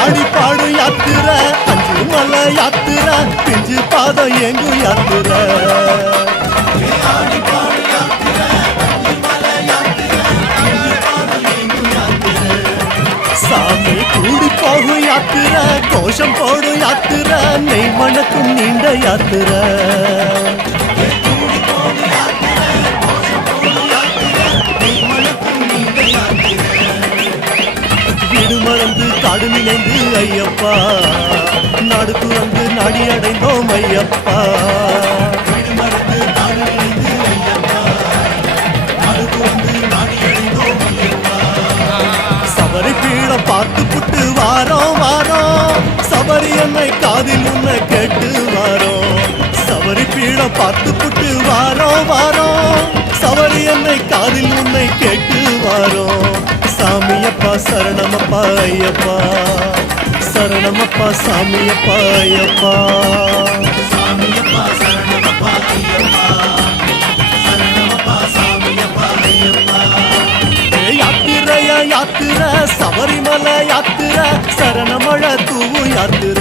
ஆடி பாடு யாத்திர அஞ்சு மலை யாத்திர பிஞ்சு பாதம் எங்கு யாத்திர சாமி கூடி போகும் யாத்திர கோஷம் போடும் யாத்திர நெய் மணக்கும் நீண்ட யாத்திர வீடு மறந்து காடு நினைந்து ஐயப்பா நாடு துறந்து நாடி அடைந்தோம் ஐயப்பா வீடு மறந்து காடு நினைந்து ஐயப்பா நாடு துறந்து நாடி அடைந்தோம் ஐயப்பா சபரி பீடம் பார்த்து புட்டு வாரோம் வாரோம் சபரி என்னை காதில் உன்னை கேட்டு வாரோம் சபரி பீடம் பார்த்து புட்டு வாரோம் வாரோம் சபரி என்னை காதில் உன்னை கேட்டு வாரோம் சாமியப்பா சரணமப்பா ஐயப்பா சரணமப்பா சாமியப்பா ஐயப்பா சாமியப்பா சரணமப்பா ஐயப்பா சரணமப்பா சாமியப்பா ஐயப்பா யாத்திரையா யாத்திர சபரிமலை யாத்திர சரணமழ தூவு யாத்திர